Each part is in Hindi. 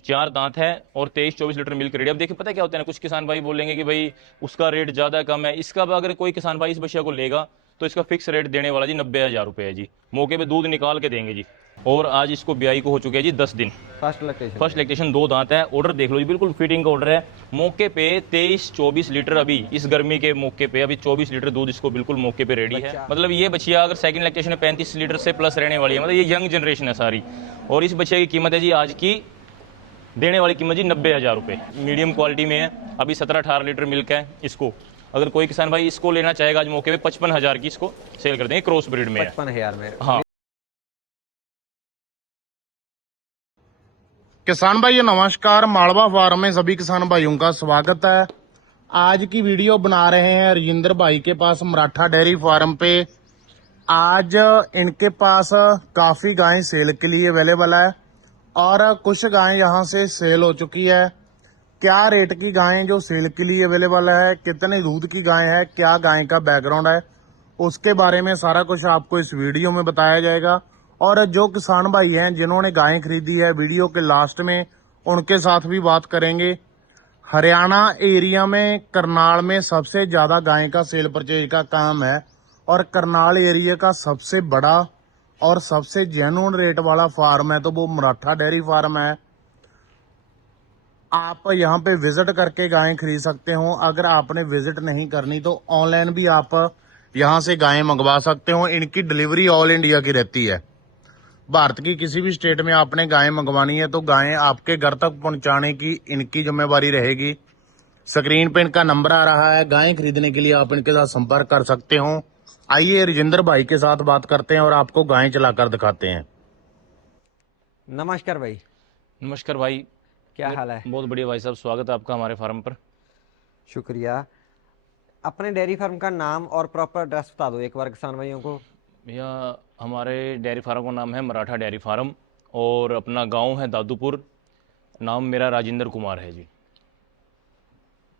4 दांत है और 23-24 लीटर मिल्क रेडी। अब देखिए पता क्या होता है ना, कुछ किसान भाई बोलेंगे कि भाई उसका रेट ज़्यादा कम है। इसका अगर कोई किसान भाई इस बछिया को लेगा तो इसका फिक्स रेट देने वाला जी 90,000 रुपये है जी। मौके पे दूध निकाल के देंगे जी। और आज इसको ब्याई को हो चुके हैं जी 10 दिन। फर्स्ट लैक्टेशन, 2 दांत है। ऑर्डर देख लो जी, बिल्कुल फिटिंग का ऑर्डर है। मौके पे 23-24 लीटर, अभी इस गर्मी के मौके पे अभी 24 लीटर दूध इसको बिल्कुल मौके पे रेडी है। मतलब ये बछिया अगर सेकंड लैक्टेशन में 35 लीटर से प्लस रहने वाली है, मतलब ये यंग जनरेशन है सारी। और इस बछिया की कीमत है जी आज की देने वाली कीमत जी 90,000 रुपये। मीडियम क्वालिटी में है, अभी 17-18 लीटर मिल्क है। इसको अगर कोई किसान भाई इसको लेना चाहेगा आज मौके पे 55,000 की इसको सेल कर देंगे। क्रॉस ब्रीड में 55,000 में। हाँ। किसान भाई नमस्कार, मालवा फार्म में सभी किसान भाइयों का स्वागत है। आज की वीडियो बना रहे हैं राजेंद्र भाई के पास मराठा डेयरी फार्म पे। आज इनके पास काफी गायें सेल के लिए अवेलेबल है और कुछ गायें यहां से सेल हो चुकी है। क्या रेट की गायें जो सेल के लिए अवेलेबल है, कितने दूध की गाय है, क्या गाय का बैकग्राउंड है, उसके बारे में सारा कुछ आपको इस वीडियो में बताया जाएगा। और जो किसान भाई हैं जिन्होंने गायें खरीदी है, वीडियो के लास्ट में उनके साथ भी बात करेंगे। हरियाणा एरिया में करनाल में सबसे ज्यादा गायें का सेल परचेज का काम है और करनाल एरिया का सबसे बड़ा और सबसे जेन्युइन रेट वाला फार्म है तो वो मराठा डेयरी फार्म है। आप यहाँ पे विजिट करके गायें खरीद सकते हो। अगर आपने विजिट नहीं करनी तो ऑनलाइन भी आप यहाँ से गायें मंगवा सकते हो। इनकी डिलीवरी ऑल इंडिया की रहती है। भारत की किसी भी स्टेट में आपने गायें मंगवानी है तो गायें आपके घर तक पहुंचाने की इनकी जिम्मेवारी रहेगी। स्क्रीन पे इनका नंबर आ रहा है, गायें खरीदने के लिए आप इनके साथ संपर्क कर सकते हो। आइए राजेंद्र भाई के साथ बात करते हैं और आपको गायें चलाकर दिखाते हैं। नमस्कार भाई। नमस्कार भाई, क्या हाल है? बहुत बढ़िया भाई साहब, स्वागत है आपका हमारे फार्म पर। शुक्रिया। अपने डेयरी फार्म का नाम और प्रॉपर एड्रेस बता दो एक बार किसान भाइयों को। भैया हमारे डेयरी फार्म का नाम है मराठा डेयरी फार्म और अपना गांव है दादूपुर। नाम मेरा राजेंद्र कुमार है जी।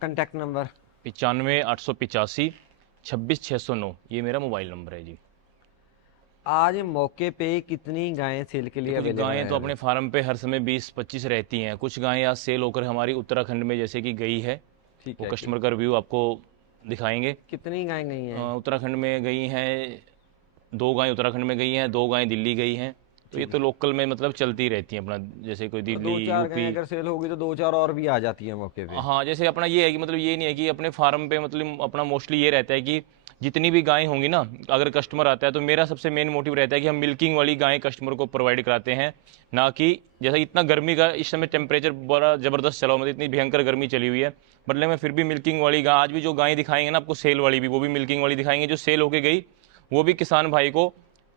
कांटेक्ट नंबर 95-885-26-609, ये मेरा मोबाइल नंबर है जी। आज मौके पे कितनी गायें सेल के लिए देखो जी, अवेलेबल गायें है? तो अपने फार्म पे हर समय 20-25 रहती हैं। कुछ गायें आज सेल होकर हमारी उत्तराखंड में जैसे कि गई है, ठीक वो है। कस्टमर का रिव्यू आपको दिखाएंगे। कितनी गायें गई हैं? उत्तराखंड में गई हैं 2 गायें, उत्तराखंड में गई हैं 2 गायें दिल्ली गई हैं। तो ये तो लोकल में मतलब चलती रहती हैं अपना, जैसे कोई तो दिल्ली 2-4 गायें यूपी। अगर सेल होगी तो 2-4 और भी आ जाती है मौके पे। हाँ, जैसे अपना ये है कि मतलब ये नहीं है कि अपने फार्म पे मतलब अपना मोस्टली ये रहता है कि जितनी भी गायें होंगी ना, अगर कस्टमर आता है तो मेरा सबसे मेन मोटिव रहता है कि हम मिल्किंग वाली गायें कस्टमर को प्रोवाइड कराते हैं। ना कि जैसा इतना गर्मी का इस समय टेम्परेचर बड़ा ज़बरदस्त चला हुआ, मतलब इतनी भयंकर गर्मी चली हुई है, मतलब में फिर भी मिल्किंग वाली गाय। आज भी जो गायें दिखाएंगे ना आपको सेल वाली भी, वो भी मिल्किंग वाली दिखाएंगे। जो सेल होके गई वो भी किसान भाई को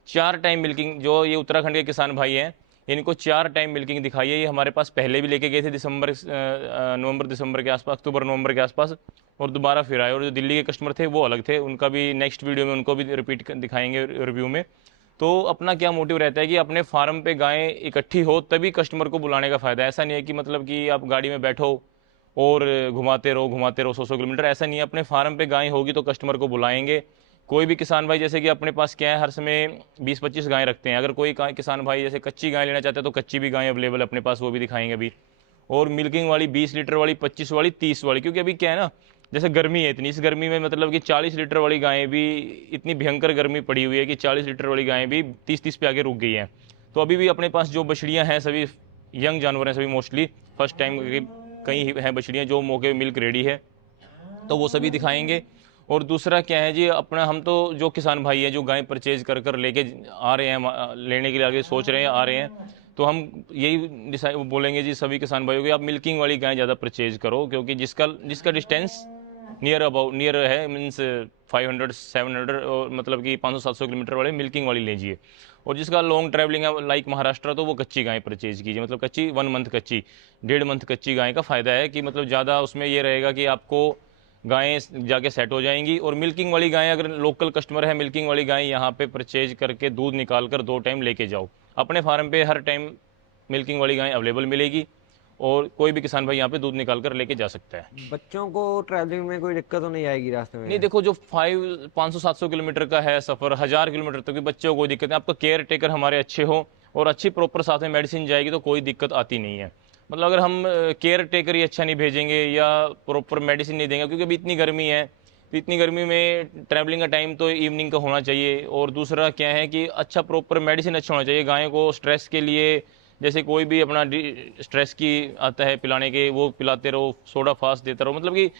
4 टाइम मिल्किंग, जो ये उत्तराखंड के किसान भाई हैं इनको 4 टाइम मिल्किंग दिखाई है। ये हमारे पास पहले भी लेके गए थे नवंबर दिसंबर के आसपास, अक्टूबर नवंबर के आसपास, और दोबारा फिर आए। और जो दिल्ली के कस्टमर थे वो अलग थे, उनका भी नेक्स्ट वीडियो में उनको भी रिपीट दिखाएंगे रिव्यू में। तो अपना क्या मोटिव रहता है कि अपने फार्म पे गायें इकट्ठी हो तभी कस्टमर को बुलाने का फ़ायदा है। ऐसा नहीं है कि मतलब कि आप गाड़ी में बैठो और घुमाते रहो 100 किलोमीटर, ऐसा नहीं है। अपने फार्म पे गाय होगी तो कस्टमर को बुलाएंगे। कोई भी किसान भाई जैसे कि अपने पास क्या है, हर समय 20-25 गायें रखते हैं। अगर कोई किसान भाई जैसे कच्ची गाय लेना चाहते हैं तो कच्ची भी गायें अवेलेबल है अपने पास, वो भी दिखाएंगे अभी। और मिल्किंग वाली 20 लीटर वाली, 25 वाली, 30 वाली, क्योंकि अभी क्या है ना, जैसे गर्मी है इतनी, इस गर्मी में मतलब कि 40 लीटर वाली गायें भी, इतनी भयंकर गर्मी पड़ी हुई है कि 40 लीटर वाली गायें भी 30-30 पे आगे रुक गई हैं। तो अभी भी अपने पास जो बछड़ियाँ हैं सभी यंग जानवर हैं, सभी मोस्टली फर्स्ट टाइम कई हैं बछड़ियाँ जो मौके पे मिल्क रेडी है, तो वो सभी दिखाएंगे। और दूसरा क्या है जी, अपना हम तो जो किसान भाई हैं जो गाय परचेज कर कर लेके आ रहे हैं, लेने के लिए आगे सोच रहे हैं, आ रहे हैं, तो हम यही डिसाइड बोलेंगे जी सभी किसान भाइयों को, आप मिल्किंग वाली गाय ज़्यादा परचेज करो, क्योंकि जिसका डिस्टेंस नियर है, मीन्स 500-700 और मतलब कि 500-700 किलोमीटर वाले मिल्किंग वाली लीजिए। और जिसका लॉन्ग ट्रैवलिंग है लाइक महाराष्ट्र, तो वो कच्ची गाय परचेज कीजिए, मतलब कच्ची 1 मंथ कच्ची, 1.5 मंथ कच्ची गाय का फ़ायदा है कि मतलब ज़्यादा उसमें ये रहेगा कि आपको गायें जाके सेट हो जाएंगी। और मिल्किंग वाली गायें, अगर लोकल कस्टमर है, मिल्किंग वाली गायें यहाँ पे परचेज करके दूध निकाल कर 2 टाइम लेके जाओ। अपने फार्म पे हर टाइम मिल्किंग वाली गायें अवेलेबल मिलेगी और कोई भी किसान भाई यहाँ पे दूध निकाल कर लेके जा सकता है। बच्चों को ट्रैवलिंग में कोई दिक्कत तो नहीं आएगी रास्ते नहीं, में? देखो जो 500-700 किलोमीटर का है सफ़र, 1000 किलोमीटर तक भी बच्चों को कोई दिक्कत नहीं। आपका केयर टेकर हमारे अच्छे हो और अच्छी प्रॉपर साथ में मेडिसिन जाएगी तो कोई दिक्कत आती नहीं है। मतलब अगर हम केयर टेकर ही अच्छा नहीं भेजेंगे या प्रॉपर मेडिसिन नहीं देंगे, क्योंकि अभी इतनी गर्मी है, तो इतनी गर्मी में ट्रैवलिंग का टाइम तो इवनिंग का होना चाहिए। और दूसरा क्या है कि अच्छा प्रॉपर मेडिसिन अच्छा होना चाहिए गायों को स्ट्रेस के लिए। जैसे कोई भी अपना स्ट्रेस की आता है पिलाने के, वो पिलाते रहो, सोडा फास्ट देते रहो, मतलब कि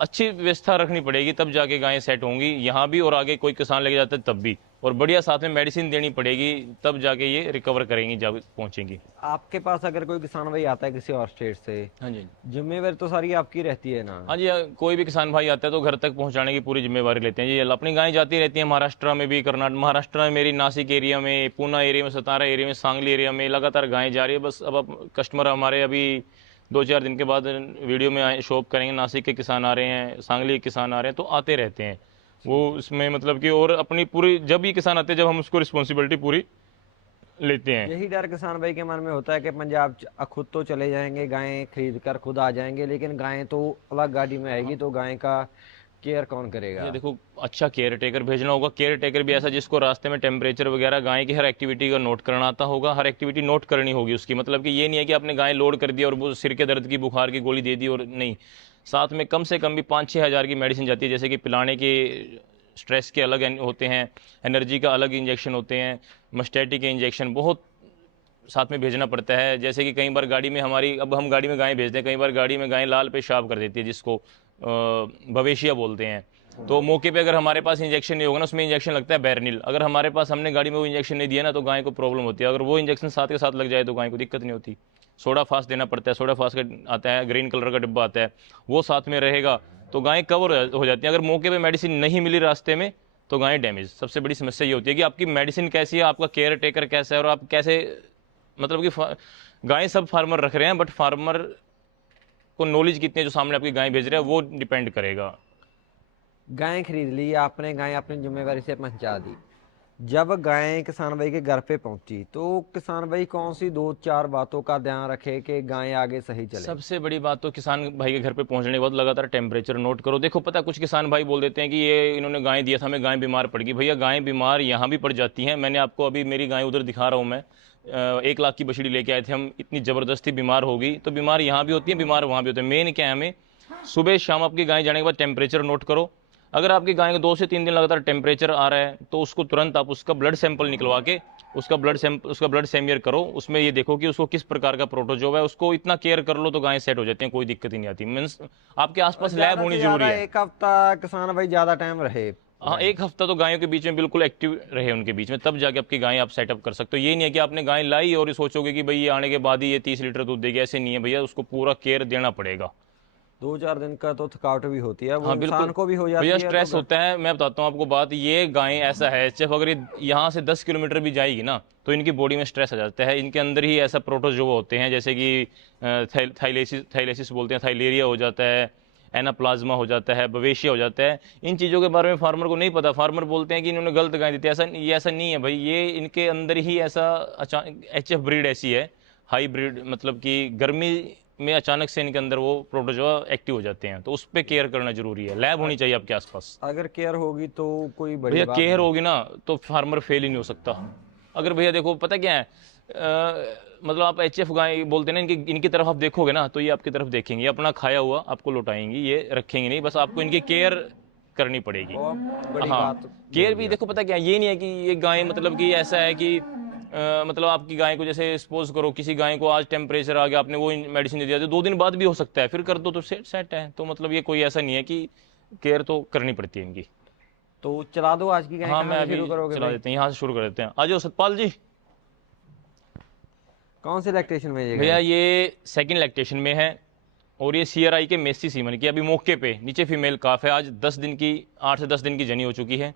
अच्छी व्यवस्था रखनी पड़ेगी, तब जाके गायें सेट होंगी यहाँ भी, और आगे कोई किसान लेके जाता है तब भी। और बढ़िया साथ में मेडिसिन देनी पड़ेगी, तब जाके ये रिकवर करेंगी जब पहुंचेंगी। आपके पास अगर कोई किसान भाई आता है किसी और स्टेट से, हाँ जी, जिम्मेवारी तो सारी आपकी रहती है ना? हाँ जी, कोई भी किसान भाई आता है तो घर तक पहुंचाने की पूरी जिम्मेवारी लेते हैं जी। अपनी गायें जाती रहती हैं महाराष्ट्र में भी, कर्नाटक, महाराष्ट्र में मेरी नासिक एरिया में, पूना एरिया में, सतारा एरिया में, सांगली एरिया में लगातार गायें जा रही है। बस अब कस्टमर हमारे अभी 2-4 दिन के बाद वीडियो में शॉप करेंगे, नासिक के किसान आ रहे हैं, सांगली के किसान आ रहे हैं, तो आते रहते हैं वो इसमें, मतलब कि और अपनी पूरी, जब ये किसान आते हैं जब हम उसको रिस्पॉन्सिबिलिटी पूरी लेते हैं। यही डर किसान भाई के मन में होता है कि पंजाब खुद तो चले जाएंगे, गायें खरीद कर खुद आ जाएंगे, लेकिन गायें तो अलग गाड़ी में आएगी, तो गायें का केयर कौन करेगा? ये देखो, अच्छा केयर टेकर भेजना होगा। केयर टेकर भी ऐसा जिसको रास्ते में टेम्परेचर वगैरह गाय की हर एक्टिविटी का नोट करना आता होगा, हर एक्टिविटी नोट करनी होगी उसकी। मतलब कि ये नहीं है कि आपने गाय लोड कर दी और वो सिर के दर्द की, बुखार की गोली दे दी, और नहीं, साथ में कम से कम भी 5-6 हज़ार की मेडिसिन जाती है। जैसे कि पिलाने के स्ट्रेस के अलग होते हैं, एनर्जी का अलग इंजेक्शन होते हैं, मस्टैटिक के इंजेक्शन बहुत साथ में भेजना पड़ता है। जैसे कि कई बार गाड़ी में हमारी, अब हम गाड़ी में गायें भेजते हैं, कई बार गाड़ी में गायें लाल पेशाब कर देती है, जिसको बवेशिया बोलते हैं। तो मौके पे अगर हमारे पास इंजेक्शन नहीं होगा ना, उसमें इंजेक्शन लगता है बैरनिल, अगर हमारे पास, हमने गाड़ी में वो इंजेक्शन नहीं दिया ना, तो गाय को प्रॉब्लम होती है। अगर वो इंजेक्शन साथ के साथ लग जाए तो गाय को दिक्कत नहीं होती। सोडा फास्ट देना पड़ता है, सोडा फास्ट का आता है, ग्रीन कलर का डिब्बा आता है, वो साथ में रहेगा तो गाय कवर हो जाती है। अगर मौके पर मेडिसिन नहीं मिली रास्ते में तो गाय डैमेज। सबसे बड़ी समस्या ये होती है कि आपकी मेडिसिन कैसी है, आपका केयर टेकर कैसा है, और आप कैसे, मतलब कि गाय सब फार्मर रख रहे हैं, बट फार्मर को नॉलेज कितनी है जो सामने आपकी गाय भेज रहे हैं, वो डिपेंड करेगा। गायें खरीद ली आपने, गायें अपनी जिम्मेवारी से पहुंचा दी, जब गायें किसान भाई के घर पे पहुंची तो किसान भाई कौन सी 2-4 बातों का ध्यान रखे कि गायें आगे सही चले? सबसे बड़ी बात तो किसान भाई के घर पे पहुंचने के बाद लगातार टेम्परेचर नोट करो। देखो पता, कुछ किसान भाई बोल देते हैं कि ये इन्होंने गाय दिया था, हमें गाय बीमार पड़ गई। भैया गाय बीमार यहाँ भी पड़ जाती हैं। मैंने आपको अभी मेरी गाय उधर दिखा रहा हूँ मैं, 1 लाख की बछड़ी लेके आए थे हम, इतनी ज़बरदस्ती बीमार हो गई। तो बीमार यहाँ भी होती है, बीमार वहाँ भी होते हैं। मेन क्या है, हमें सुबह शाम आपकी गाय जाने के बाद टेम्परेचर नोट करो। अगर आपकी गाय का 2 से 3 दिन लगातार टेम्परेचर आ रहा है तो उसको तुरंत आप उसका ब्लड सैंपल निकलवा के उसका ब्लड सेमियर करो। उसमें ये देखो कि उसको किस प्रकार का प्रोटोजोवा है, उसको इतना केयर कर लो तो गाय सेट हो जाती हैं, कोई दिक्कत ही नहीं आती। मीन्स आपके आसपास लैब होनी जरूरी है। 1 हफ्ता किसान भाई ज्यादा टाइम रहे, हाँ, 1 हफ्ता तो गायों के बीच में बिल्कुल एक्टिव रहे उनके बीच में, तब जाके आपकी गाय आप सेटअप कर सकते हो। ये नहीं है कि आपने गाय लाई और ये सोचोगे कि भाई ये आने के बाद ही ये 30 लीटर दूध देगी, ऐसे नहीं है भैया, उसको पूरा केयर देना पड़ेगा। 2-4 दिन का तो थकावट भी होती है, वो हाँ इंसान बिल्कुल, को भी हो जाती भैया है। स्ट्रेस होता है। मैं बताता हूँ आपको बात, ये गाय ऐसा है, सिर्फ अगर ये यहाँ से 10 किलोमीटर भी जाएगी ना तो इनकी बॉडी में स्ट्रेस आ जाता है। इनके अंदर ही ऐसा प्रोटोजोआ होते हैं, जैसे कि थाइलेसिस बोलते हैं, थाइलेरिया हो जाता है, एनाप्लाज्मा हो जाता है, बवेशिया हो जाता है। इन चीज़ों के बारे में फार्मर को नहीं पता। फार्मर बोलते हैं कि इन्होंने गलत गाय दी थी, ऐसा नहीं है भाई। ये इनके अंदर ही ऐसा अचानक, HF ब्रीड ऐसी है, हाई ब्रीड, मतलब कि गर्मी में अचानक से इनके अंदर वो प्रोटोजोआ एक्टिव हो जाते हैं, तो उस पर केयर करना जरूरी है। लैब होनी चाहिए आपके आसपास। अगर केयर होगी तो कोई बड़ी भैया बात केयर नहीं। होगी ना तो फार्मर फेल ही नहीं हो सकता। अगर भैया देखो पता क्या है, मतलब आप HF गाय बोलते हैं ना, इनकी तरफ आप देखोगे ना तो ये आपकी तरफ देखेंगे, ये अपना खाया हुआ आपको लौटाएंगी, ये रखेंगे नहीं। बस आपको इनकी केयर करनी पड़ेगी। बहुत बड़ी हाँ, बात केयर भी देखो पता क्या है, ये नहीं है कि ये गाय, मतलब कि ऐसा है कि मतलब आपकी गाय को, जैसे सपोज करो किसी गाय को आज टेम्परेचर आ गया, आपने वो मेडिसिन दे दिया, तो 2 दिन बाद भी हो सकता है, फिर कर दो तो सेट है। तो मतलब ये कोई ऐसा नहीं है कि केयर तो करनी पड़ती है इनकी। तो चला दो आज की गाय। हाँ, कहाँ मैं से अभी शुरू करोगे चला भाई? देते हैं, यहाँ से शुरू कर देते हैं। आ जाओ सतपाल जी। कौन से लैक्टेशन में ये भैया गाय? ये सेकंड लैक्टेशन में है, और ये CRI के मेसी सीमन की, अभी मौके पे नीचे फीमेल काफ है। आज 10 दिन की, 8 से 10 दिन की जनी हो चुकी है।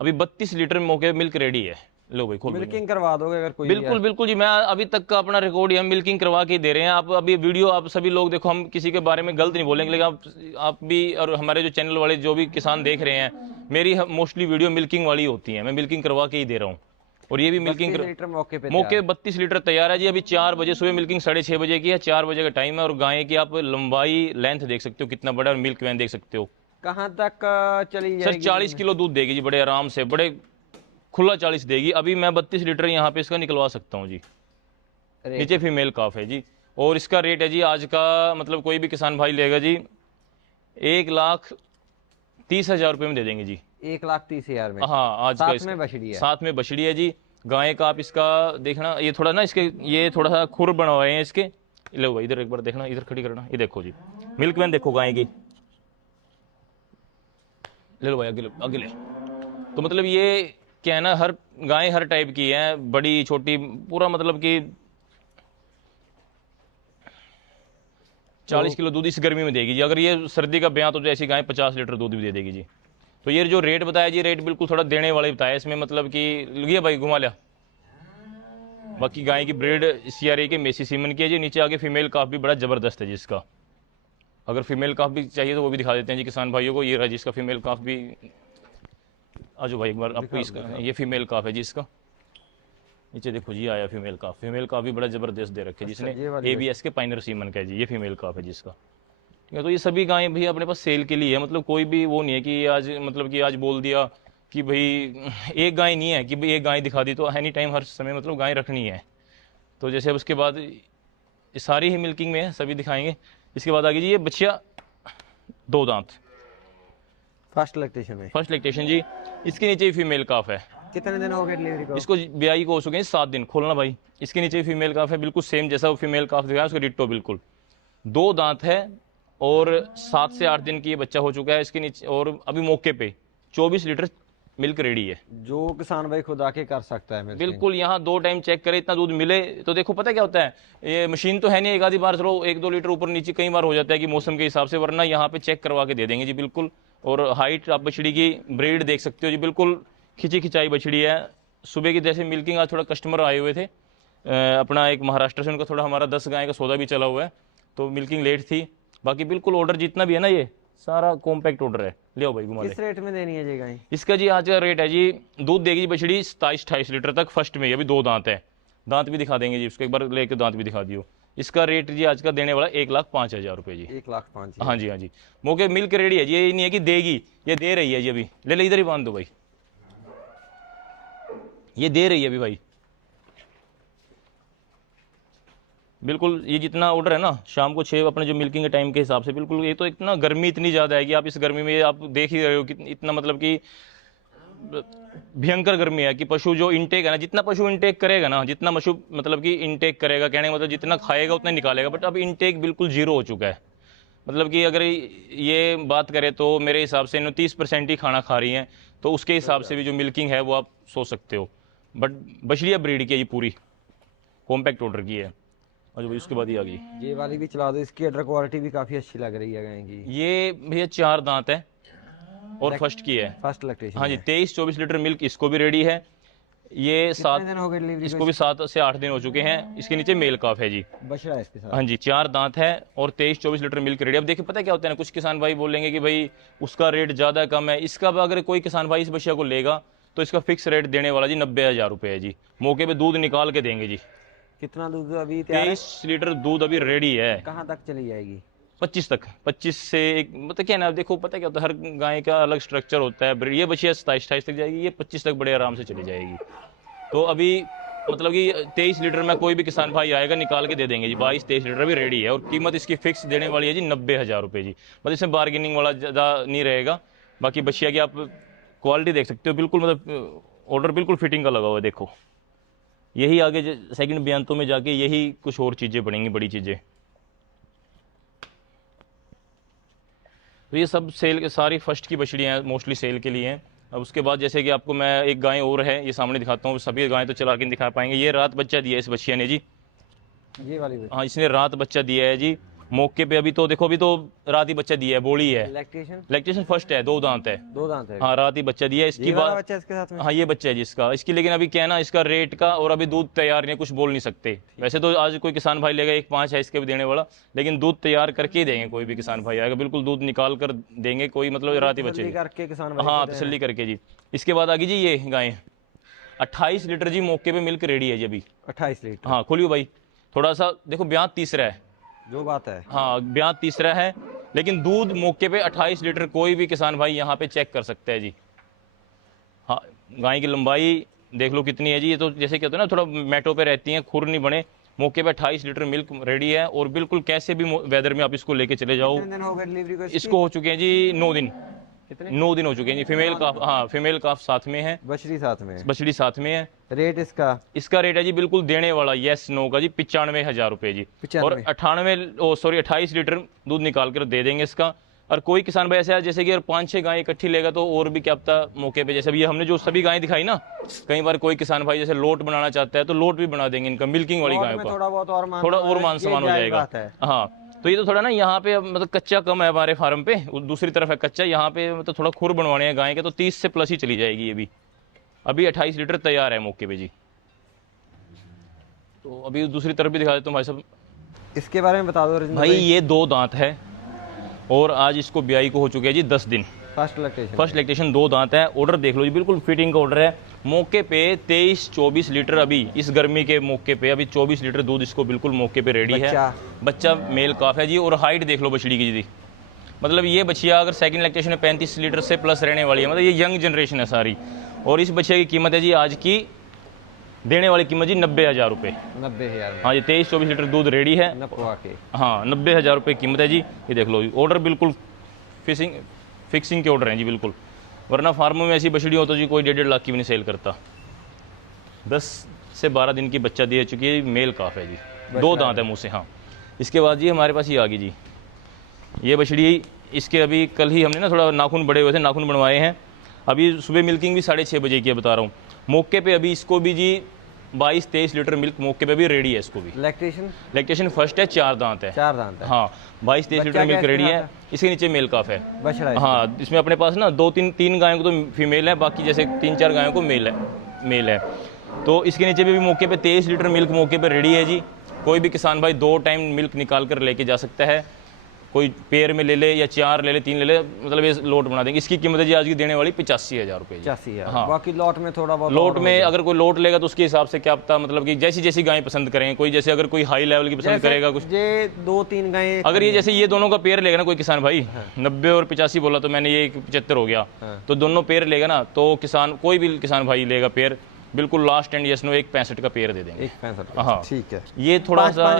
अभी 32 लीटर मौके पे मिल्क रेडी है। लो भाई खोल। मिल्किंग करवा दोगे अगर कोई बिल्कुल बिल्कुल जी, मैं अभी तक का अपना रिकॉर्ड हम मिल्किंग करवा के दे रहे हैं। आप अभी वीडियो, आप सभी लोग देखो, हम किसी के बारे में गलत नहीं बोलेंगे, लेकिन आप भी और हमारे जो चैनल वाले जो भी किसान देख रहे हैं, मेरी मोस्टली वीडियो मिल्किंग वाली होती है। मैं मिल्किंग करवा के ही दे रहा हूँ, और ये भी मिल्किंग 32 लीटर मौके पे मौके 32 लीटर तैयार है जी। अभी 4 बजे सुबह मिल्किंग 6:30 बजे की है, 4 बजे का टाइम है। और गाय की आप लंबाई, लेंथ देख सकते हो कितना बड़ा, और मिल्क वैन देख सकते हो। कहाँ तक चली सर जाएगी? 40 किलो दूध देगी जी, बड़े आराम से, बड़े खुला 40 देगी। अभी मैं 32 लीटर यहाँ पे इसका निकलवा सकता हूँ जी। अरे नीचे फीमेल काफ है जी। और इसका रेट है जी आज का, मतलब कोई भी किसान भाई लेगा जी 1,30,000 रुपये में दे देंगे जी। 1,30,000 में। हाँ आज का साथ में बछड़ी है। साथ में बछड़ी है जी। गाय का आप इसका देखना, ये थोड़ा ना इसके ये थोड़ा सा खुर बनवाए हैं इसके। लो भाई इधर एक बार देखना, इधर खड़ी करना, ये देखो जी मिल्क वैन देखो गाय की। ले लो भाई आगे आगे ले। तो मतलब ये क्या है ना, हर गाय हर टाइप की है, बड़ी छोटी पूरा, मतलब कि 40 किलो दूध इस गर्मी में देगी जी। अगर ये सर्दी का ब्याह तो ऐसी गाय 50 लीटर दूध भी दे देगी जी। तो ये जो रेट बताया जी, रेट बिल्कुल थोड़ा देने वाले बताया इसमें, मतलब कि लगिए भाई घुमा लिया। बाकी गाय की ब्रीड CRA के मेसी सीमन की है जी। नीचे आगे फीमेल काफ भी बड़ा जबरदस्त है जी इसका। अगर फीमेल काफ भी चाहिए तो वो भी दिखा देते हैं जी किसान भाइयों को। ये रहा जी इसका फीमेल काफ भी। आजो भाई एक बार आपको इसका, ये फीमेल काफ है जी इसका। नीचे देखो जी आया फीमेल काफ। फीमेल काफ भी बड़ा जबरदस्त दे रखे जिसने ABS के पाइनर सीमन का है जी। ये फीमेल काफ है जिसका। ठीक है, तो ये सभी गायें भी अपने पास सेल के लिए है। मतलब कोई भी वो नहीं है कि आज, मतलब कि आज बोल दिया कि भाई एक गाय नहीं है कि भाई एक गाय दिखा दी तो एनी टाइम हर समय मतलब गाय रखनी है। तो जैसे अब उसके बाद ये सारी ही मिल्किंग में है, सभी दिखाएंगे। इसके बाद आगे जी ये बच्चिया 2 दांत फर्स्ट लैक्टेशन में। फर्स्ट लैक्टेशन जी। इसके नीचे भी फीमेल काफ है। कितने दिन हो गए डिलीवरी को? इसको ब्याई को हो चुके हैं 7 दिन। खोलना भाई। इसके नीचे फीमेल काफ है, बिल्कुल सेम जैसा वो फीमेल काफ दिखाया उसको डिट्टो बिल्कुल। 2 दांत है और 7 से 8 दिन की ये बच्चा हो चुका है इसके नीचे। और अभी मौके पे 24 लीटर मिल्क रेडी है। जो किसान भाई खुद आके कर सकता है। बिल्कुल, यहाँ 2 टाइम चेक करे इतना दूध मिले तो देखो पता क्या होता है, ये मशीन तो है नहीं, एक आधी बार चलो 1-2 लीटर ऊपर नीचे कई बार हो जाता है कि मौसम के हिसाब से, वरना यहाँ पे चेक करवा के दे देंगे जी बिल्कुल। और हाइट आप बछड़ी की ब्रीड देख सकते हो जी, बिल्कुल खिंची खिंचाई बछड़ी है। सुबह की जैसे मिल्किंग, आज थोड़ा कस्टमर आए हुए थे अपना एक महाराष्ट्र से, उनका थोड़ा हमारा 10 गाय का सौदा भी चला हुआ है तो मिल्किंग लेट थी। बाकी बिल्कुल ऑर्डर जितना भी है ना ये सारा कॉम्पैक्ट ऑर्डर है। ले आओ भाई घुमा ले। किस रेट में देनी है जी गाय? इसका जी आज का रेट है जी, दूध देगी बछड़ी 27-28 लीटर तक फर्स्ट में। अभी 2 दांत है, दांत भी दिखा देंगे जी उसको, एक बार लेके दांत भी दिखा दियो। इसका रेट जी आज का देने वाला 1,05,000 रुपये जी। 1,05,000। हाँ जी हाँ जी। मौके मिल्क रेडी है जी, ये नहीं है कि देगी, ये दे रही है जी अभी। ले ले इधर ही बांध दो भाई, ये दे रही है अभी भाई बिल्कुल। ये जितना ऑर्डर है ना शाम को 6 अपने जो मिल्किंग के टाइम के हिसाब से बिल्कुल। ये तो इतना गर्मी इतनी ज़्यादा है कि आप इस गर्मी में आप देख ही रहे हो कि इतना, मतलब कि भयंकर गर्मी है कि पशु जो इंटेक है ना, जितना पशु इंटेक करेगा ना, जितना पशु मतलब कि इंटेक करेगा, कहने का मतलब जितना खाएगा उतना निकालेगा, बट अब इंटेक बिल्कुल जीरो हो चुका है। मतलब कि अगर ये बात करें तो मेरे हिसाब से 30% ही खाना खा रही हैं, तो उसके हिसाब से भी जो मिल्किंग है वो आप सोच सकते हो। बट बछड़िया ब्रीड की है ये पूरी, कॉम्पैक्ट ऑर्डर की है। और भाई उसके बाद ही आ गई ये वाली भी चला दो, इसकी अडर क्वालिटी भी काफी अच्छी लग रही है गाय की। ये भैया 4 दांत है और फर्स्ट की है। First lactation. हाँ जी, 23-24 लीटर मिल्क इसको भी रेडी है। ये 7 दिन हो गए डिलीवरी? इसको भी 7 से 8 दिन हो चुके हैं। इसके नीचे मेल काफ है जी, बछड़ा है इसके साथ। हाँ जी। 4 दांत है और 23-24 लीटर मिल्क रेडी। अब देखिए पता क्या होता है ना, कुछ किसान भाई बोलेंगे कि भाई उसका रेट ज़्यादा कम है। इसका अगर कोई किसान भाई इस बछिया को लेगा तो इसका फिक्स रेट देने वाला जी 90,000 रुपये है जी। मौके पे दूध निकाल के देंगे जी। कितना दूध अभी तैयार है? 23 लीटर दूध अभी रेडी है। कहाँ तक चली जाएगी? 25 तक, 25 से एक, मतलब क्या ना, देखो पता क्या होता है, हर गाय का अलग स्ट्रक्चर होता है। ये बछिया 27-28 तक जाएगी, ये 25 तक बड़े आराम से चली जाएगी। तो अभी मतलब कि 23 लीटर में कोई भी किसान भाई आएगा निकाल के दे देंगे जी। 22-23 लीटर भी रेडी है और कीमत इसकी फिक्स देने वाली है जी 90,000 रुपये जी। मतलब इसमें बार्गेनिंग वाला ज़्यादा नहीं रहेगा। बाकी बछिया की आप क्वालिटी देख सकते हो, बिल्कुल मतलब ऑर्डर बिल्कुल फिटिंग का लगा हुआ है। देखो यही आगे सेकंड बयानों में जाके यही कुछ और चीज़ें बनेंगी, बड़ी चीज़ें। तो ये सब सेल के, सारी फर्स्ट की बछड़ियाँ मोस्टली सेल के लिए हैं। अब उसके बाद जैसे कि आपको मैं एक गाय और है ये सामने दिखाता हूँ, सभी गाय तो चला के नहीं दिखा पाएंगे। ये रात बच्चा दिया है इस बछिया ने जी, ये वाली बछड़ी। हाँ इसने रात बच्चा दिया है जी मौके पे। अभी तो देखो अभी तो रात ही बच्चा दिया है, बोली है। लैक्टेशन फर्स्ट है, 2 दांत है। 2 दांत है। हाँ रात ही बच्चा दिया है। इसकी बात बच्चा इसके साथ में? हाँ ये बच्चा है जिसका। इसकी लेकिन अभी क्या है ना, इसका रेट का और अभी दूध तैयार नहीं, कुछ बोल नहीं सकते। वैसे तो आज कोई किसान भाई लेगा 1.5 है इसके भी देने वाला, लेकिन दूध तैयार करके ही देंगे। कोई भी किसान भाई आएगा बिल्कुल दूध निकाल कर देंगे, कोई मतलब रात ही बच्चे करके किसान भाई। हाँ तसल्ली करके जी। इसके बाद आ गई जी ये गाय 28 लीटर जी, मौके पे मिल्क रेडी है जी अभी। 28 लीटर? हाँ खोलियो भाई थोड़ा सा देखो, ब्याह तीसरा है जो बात है। हाँ ब्याह तीसरा है, लेकिन दूध मौके पे 28 लीटर कोई भी किसान भाई यहाँ पे चेक कर सकता है जी। हाँ गाय की लंबाई देख लो कितनी है जी। ये तो जैसे क्या होता है ना, थोड़ा मैटो पे रहती हैं, खुर नहीं बने, मौके पे 28 लीटर मिल्क रेडी है और बिल्कुल कैसे भी वेदर में आप इसको लेके चले जाओ। कितने दिन हो गए डिलीवरी को इसको हो चुके हैं जी 9 दिन। कितने? 9 दिन हो चुके हैं जी। फीमेल काफ, हाँ फीमेल काफ साथ में है, बछड़ी साथ में? बछड़ी साथ में है। रेट इसका? इसका रेट है जी बिल्कुल देने वाला यस नो का जी 95,000 रुपए जी। 95? और 28 लीटर दूध निकाल कर दे देंगे इसका। और कोई किसान भाई ऐसा है जैसे कि अगर 5-6 गाय इकट्ठी लेगा तो और भी क्या पता मौके पे, जैसे अभी हमने जो सभी गायें दिखाई ना, कई बार कोई किसान भाई जैसे लोट बनाना चाहता है तो लोट भी बना देंगे इनका, मिल्किंग वाली गायों का थोड़ा बहुत और थोड़ा और मान सम्मान हो जाएगा। हाँ तो ये तो थोड़ा ना यहाँ पे मतलब कच्चा कम है हमारे फार्म पे, दूसरी तरफ है कच्चा, यहाँ पे मतलब थोड़ा खुर बनवाने हैं गाय के, तो 30 से प्लस ही चली जाएगी ये भी। अभी 28 लीटर तैयार है मौके पे जी। तो अभी दूसरी तरफ भी दिखा देता हूँ भाई साहब। इसके बारे में बता दो रजिंदर भाई ये 2 दांत है और आज इसको ब्याई को हो चुके हैं जी 10 दिन। First lactation? फर्स्ट लैक्टेशन, 2 दांत है। ऑर्डर देख लो जी, बिल्कुल फिटिंग का ऑर्डर है। मौके पे 23-24 लीटर अभी इस गर्मी के मौके पे अभी 24 लीटर दूध इसको बिल्कुल मौके पे रेडी है। बच्चा मेल काफ है जी। और हाइट देख लो बछड़ी की जी, मतलब ये बछिया अगर सेकंड लैक्टेशन में 35 लीटर से प्लस रहने वाली है, मतलब ये यंग जनरेशन है सारी। और इस बछिया की कीमत है जी आज की देने वाली कीमत जी 90,000 रुपये। 90,000? हाँ जी 23-24 लीटर दूध रेडी है। नपवा के? हाँ 90,000 रुपये कीमत है जी। ये देख लो ऑर्डर बिल्कुल फिक्सिंग के ऑर्डर हैं जी बिल्कुल। वरना फार्मों में ऐसी बछड़ी हो तो जी कोई 1.5 लाख की भी नहीं सेल करता। 10 से 12 दिन की बच्चा दे चुकी है, मेल काफ है जी, 2 दांत है मुँह से। हाँ इसके बाद जी हमारे पास ये आ गई जी ये बछड़ी। इसके अभी कल ही हमने ना थोड़ा नाखून बड़े हुए थे, नाखून बनवाए हैं। अभी सुबह मिल्किंग भी 6:30 बजे की है बता रहा हूँ। मौके पे अभी इसको भी जी 22-23 लीटर मिल्क मौके पे भी रेडी है। इसको भी लैक्टेशन फर्स्ट है, 4 दांत है। 4 दांत है? हाँ 22-23 लीटर मिल्क रेडी है। इसके नीचे मेल काफ है, बछड़ा? हाँ इसमें अपने पास ना 2-3 गायों को तो फीमेल है, बाकी जैसे 3-4 गायों को मेल है। तो इसके नीचे भी मौके पे 23 लीटर मिल्क मौके पे रेडी है जी। कोई भी किसान भाई 2 टाइम मिल्क निकाल कर लेके जा सकता है। कोई पेयर में ले ले या 4 ले ले, 3 ले ले, मतलब ये लोट बना देंगे। इसकी कीमत है जी आज की देने वाली 85,000 रुपये। 85,000? हाँ बाकी लॉट में थोड़ा बहुत? लॉट में अगर कोई लॉट लेगा तो उसके हिसाब से क्या पता, मतलब कि जैसी जैसी गायें पसंद करें। कोई जैसे अगर कोई हाई लेवल की पसंद करेगा कुछ, ये 2-3 गायें अगर ये जैसे ये दोनों का पेयर लेगा ना कोई किसान भाई, 90 और 85 बोला तो मैंने, ये 75 हो गया। तो दोनों पेयर लेगा ना तो किसान, कोई भी किसान भाई लेगा पेयर, बिल्कुल लास्ट एंड यस नो 1.65 का पेयर दे देंगे। 1.65? हाँ ठीक है। ये थोड़ा सा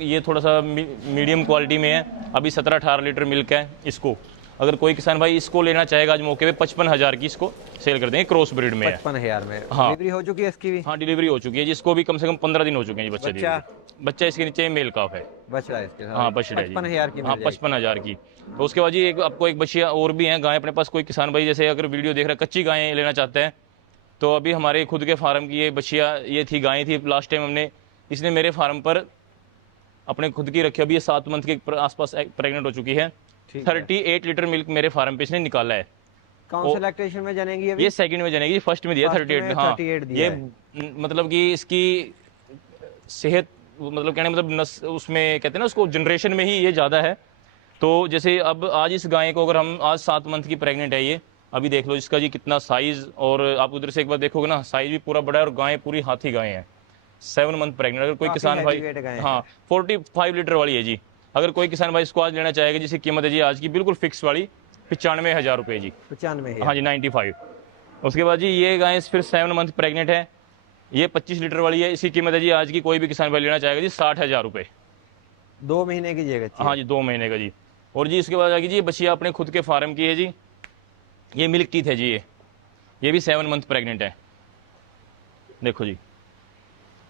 ये थोड़ा सा मीडियम क्वालिटी में है। अभी 17-18 लीटर मिल्क है। इसको अगर कोई किसान भाई इसको लेना चाहेगा आज मौके पे 55,000 की इसको सेल कर देंगे, क्रॉस ब्रीड में है। 55,000 में? हाँ डिलीवरी हो चुकी है इसकी भी? हाँ डिलीवरी हो चुकी है जिसको भी कम से कम 15 दिन हो चुके हैं जी। बच्चा इसके नीचे मेल काफ है। बछड़ा इसके साथ? हाँ बछड़ा 55,000 की? हाँ 55,000 की। तो उसके बाद जी आपको एक बछिया और भी है गाय अपने पास। कोई किसान भाई जैसे अगर वीडियो देख रहा है कच्ची गायें लेना चाहते हैं तो अभी हमारे खुद के फार्म की ये बछिया ये थी, गाय थी लास्ट टाइम हमने, इसने मेरे फार्म पर अपने खुद की रखी। अभी ये 7 मंथ के आसपास प्रेग्नेंट हो चुकी है। 38 लीटर मिल्क मेरे फार्म पे इसने निकाला है। कौन से लैक्टेशन में जानेगी अभी? ये सेकंड में जानेगी, फर्स्ट में दिया 38। हाँ ये मतलब कि इसकी सेहत, मतलब कहने मतलब उसमें कहते हैं ना उसको जनरेशन में ही ये ज़्यादा है। तो जैसे अब आज इस गाय को अगर हम आज 7 मंथ की प्रेग्नेंट है ये, अभी देख लो इसका जी कितना साइज, और आप उधर से एक बार देखोगे ना साइज भी पूरा बड़ा है, और गाय पूरी हाथी गाय है। 7 मंथ प्रेग्नेंट। अगर कोई किसान भाई, हाँ 45 लीटर वाली है जी। अगर कोई किसान भाई इसको आज लेना चाहेगा, जिसकी कीमत है जी आज की बिल्कुल फिक्स वाली 95,000 रुपये जी। 95? हाँ जी 95। उसके बाद जी ये गाय फिर 7 मंथ प्रेग्नेंट है, ये 25 लीटर वाली है। इसकी कीमत है जी आज की कोई भी किसान भाई लेना चाहेगा जी 60,000 रुपये। 2 महीने की जगह? हाँ जी 2 महीने का जी। और जी इसके बाद आगे जी ये बछिया अपने खुद के फार्म की है जी। ये मिल्क टीथ है जी। ये भी 7 मंथ प्रेग्नेंट है। देखो जी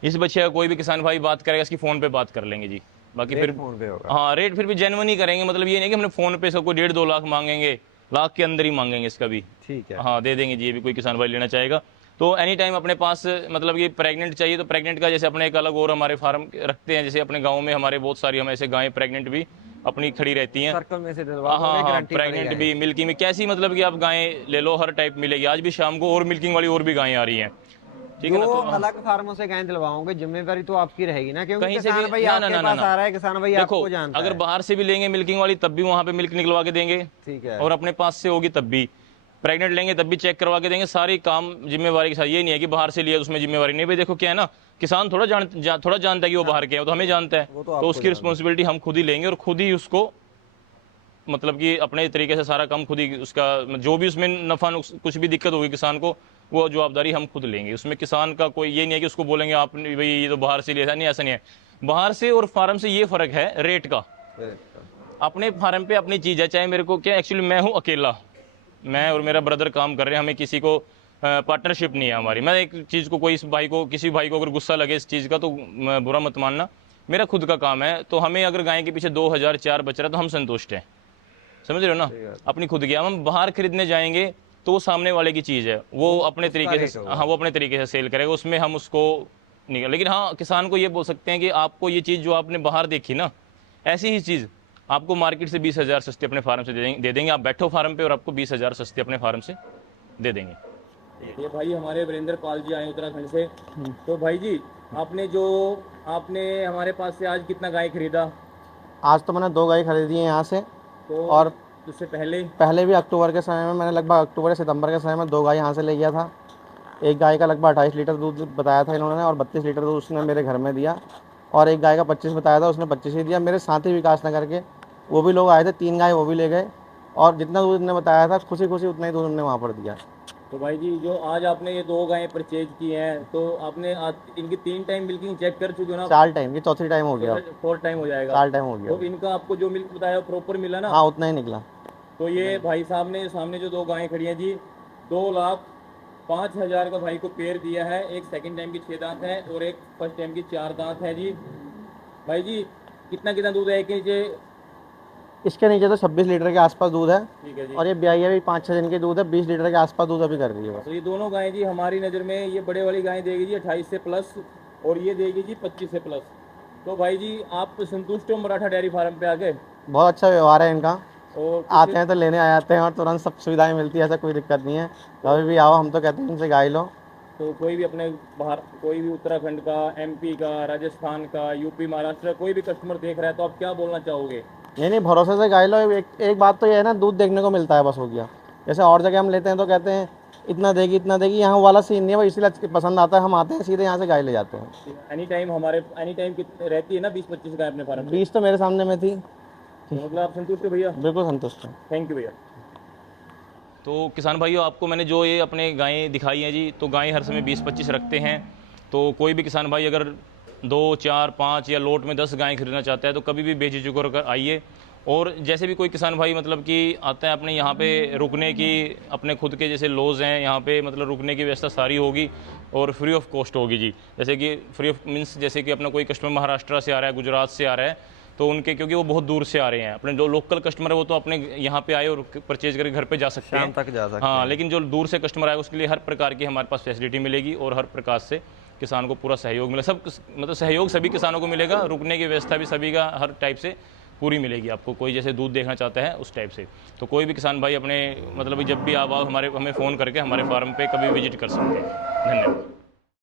इस बच्चे का कोई भी किसान भाई बात करेगा इसकी फ़ोन पे बात कर लेंगे जी। बाकी फिर फोन पे होगा? हाँ रेट फिर भी जेन्युइन ही करेंगे। मतलब ये नहीं कि हमने फ़ोन पे सबको 1.5-2 लाख मांगेंगे, लाख के अंदर ही मांगेंगे इसका भी। ठीक है। हाँ दे देंगे जी। ये भी कोई किसान भाई लेना चाहेगा तो एनी टाइम अपने पास, मतलब ये प्रेग्नेंट चाहिए तो प्रेग्नेंट का जैसे अपने एक अलग और हमारे फार्म रखते हैं। जैसे अपने गाँव में हमारे बहुत सारी हम ऐसे गायें प्रेग्नेंट भी अपनी खड़ी रहती हैं। सर्कल में से डलवा हाँ हाँ प्रेग्नेंट भी, मिल्किंग में, कैसी मतलब कि आप गायें ले लो हर टाइप मिलेगी। आज भी शाम को और मिल्किंग वाली और भी गायें आ रही हैं। ठीक है ना? तो अलग फार्मों से गायें दिलवाओगे, जिम्मेदारी तो आपकी रहेगी ना, क्योंकि कहीं से किसान भी भाई आपके पास आ रहा है, किसान भाई आपको जानता है। अगर बाहर से भी लेंगे मिल्किंग वाली तब भी वहाँ पे मिल्क निकलवा के देंगे। ठीक है। और अपने पास से होगी तब भी, प्रेग्नेंट लेंगे तब भी चेक करवा के देंगे। सारी काम जिम्मेवारी के साथ। ये नहीं है कि बाहर से लिया तो उसमें जिम्मेवारी नहीं। भाई देखो क्या है ना, किसान थोड़ा जानता है कि वो बाहर के है, तो हमें जानता है, तो उसकी रिस्पॉन्सिबिलिटी हम खुद ही लेंगे और खुद ही उसको मतलब कि अपने तरीके से सारा काम खुद ही, उसका जो भी उसमें नफा कुछ भी दिक्कत होगी किसान को वो जवाबदारी हम खुद लेंगे। उसमें किसान का कोई ये नहीं है कि उसको बोलेंगे आप भाई ये तो बाहर से लिया, नहीं, ऐसा नहीं है। बाहर से और फार्म से ये फ़र्क है रेट का। अपने फार्म पे अपनी चीज़ है, चाहे मेरे को क्या, एक्चुअली मैं हूँ अकेला, मैं और मेरा ब्रदर काम कर रहे हैं, हमें किसी को पार्टनरशिप नहीं है हमारी। मैं एक चीज़ को कोई इस भाई को, किसी भाई को अगर गुस्सा लगे इस चीज़ का तो बुरा मत मानना, मेरा खुद का काम है। तो हमें अगर गाय के पीछे 2004 बच रहा है तो हम संतुष्ट हैं, समझ रहे हो ना, अपनी खुद की। हम बाहर खरीदने जाएंगे तो वो सामने वाले की चीज़ है, वो अपने तरीके से, हाँ वो अपने तरीके से सेल करेगा, उसमें हम उसको नहीं। लेकिन हाँ, किसान को ये बोल सकते हैं कि आपको ये चीज़ जो आपने बाहर देखी ना, ऐसी ही चीज़ आपको मार्केट से 20,000 सस्ती अपने फार्म से दे देंगे। आप बैठो फार्म पे और आपको 20,000 सस्ती अपने फार्म से दे देंगे। ये भाई हमारे वीरेंद्र पाल जी आए उत्तराखंड से। तो भाई जी आपने हमारे पास से आज कितना गाय खरीदा? आज तो मैंने 2 गाय खरीदी है यहाँ से। तो और उससे पहले पहले भी अक्टूबर के समय में मैंने लगभग अक्टूबर या सितंबर के समय में 2 गाय यहाँ से ले गया था। एक गाय का लगभग 28 लीटर दूध बताया था इन्होंने और 32 लीटर दूध उसने मेरे घर में दिया, और एक गाय का 25 बताया था, उसने 25 ही दिया। मेरे साथी विकास नगर के वो भी लोग आए थे, 3 गाय वो भी ले गए, और जितना दूध इन्होंने बताया था खुशी खुशी उतना ही दूध उन्होंने वहाँ पर दिया। तो भाई जी जो आज आपने ये 2 गायें परचेज की हैं, तो आपने आज इनकी 3 टाइम मिल्किंग चेक कर चुके हो ना? 4 टाइम, ये चौथी टाइम हो गया, 4 टाइम हो जाएगा। 4 टाइम हो तो गया। इनका आपको जो मिल्क बताया प्रॉपर मिला ना? हाँ उतना ही निकला। तो ये भाई साहब ने सामने जो 2 गायें खड़ी हैं जी, 2,05,000 का भाई को पेयर दिया है। एक सेकंड टाइम की 6 दांत है और एक फर्स्ट टाइम की 4 दांत है जी। भाई जी कितना दूध है कि इसके नीचे तो 26 लीटर के आसपास दूध है, ठीक है जी। और ये ब्याई भी 5-6 दिन की दूध है, 20 लीटर के आसपास दूध अभी कर रही है। तो ये दोनों गायें जी हमारी नज़र में ये बड़े वाली गाय देगी जी 28 से प्लस, और ये देगी जी 25 से प्लस। तो भाई जी आप संतुष्ट हो मराठा डेयरी फार्म पे आके? बहुत अच्छा व्यवहार है इनका, और आते हैं तो लेने आ जाते हैं और तुरंत सब सुविधाएं मिलती है, ऐसा कोई दिक्कत नहीं है। कभी भी आओ, हम तो कहते हैं इनसे गाय लो। तो कोई भी अपने बाहर, कोई भी उत्तराखंड का, एमपी का, राजस्थान का, यूपी, महाराष्ट्र, कोई भी कस्टमर देख रहा है तो आप क्या बोलना चाहोगे? नहीं, भरोसे से गाय लो। एक बात तो ये है ना, दूध देखने को मिलता है, बस हो गया। जैसे और जगह हम लेते हैं तो कहते हैं इतना देगी इतना देगी, यहाँ वाला सीन नहीं है भाई, इसीलिए पसंद आता है, हम आते हैं सीधे यहाँ से गाय ले जाते हैं। एनी टाइम रहती है ना 20-25 गाय अपने फार्म? 20 तो मेरे सामने में थी। मतलब आप संतुष्ट हो भैया? बिल्कुल संतुष्ट है। थैंक यू भैया। तो किसान भाइयों, आपको मैंने जो ये अपने गायें दिखाई हैं जी, तो गायें हर समय 20-25 रखते हैं। तो कोई भी किसान भाई अगर 2, 4, 5 या लोट में 10 गायें खरीदना चाहता है तो कभी भी बेझिझक होकर आइए। और जैसे भी कोई किसान भाई मतलब कि आता है, अपने यहाँ पे रुकने की, अपने खुद के जैसे लॉज हैं यहाँ पे, मतलब रुकने की व्यवस्था सारी होगी और फ्री ऑफ कॉस्ट होगी जी। जैसे कि फ्री ऑफ मीन्स, जैसे कि अपना कोई कस्टमर महाराष्ट्र से आ रहा है, गुजरात से आ रहा है, तो उनके, क्योंकि वो बहुत दूर से आ रहे हैं, अपने जो लोकल कस्टमर है वो तो अपने यहाँ पे आए और परचेज करके घर पे जा सकते हैं, शाम तक जा सकते हाँ। हैं। लेकिन जो दूर से कस्टमर आए उसके लिए हर प्रकार की हमारे पास फैसिलिटी मिलेगी और हर प्रकार से किसान को पूरा सहयोग मिलेगा। सब मतलब सहयोग सभी किसानों को मिलेगा, रुकने की व्यवस्था भी सभी का हर टाइप से पूरी मिलेगी आपको। कोई जैसे दूध देखना चाहता है उस टाइप से, तो कोई भी किसान भाई अपने मतलब जब भी आप हमें फ़ोन करके हमारे फार्म पे कभी विजिट कर सकते हैं। धन्यवाद।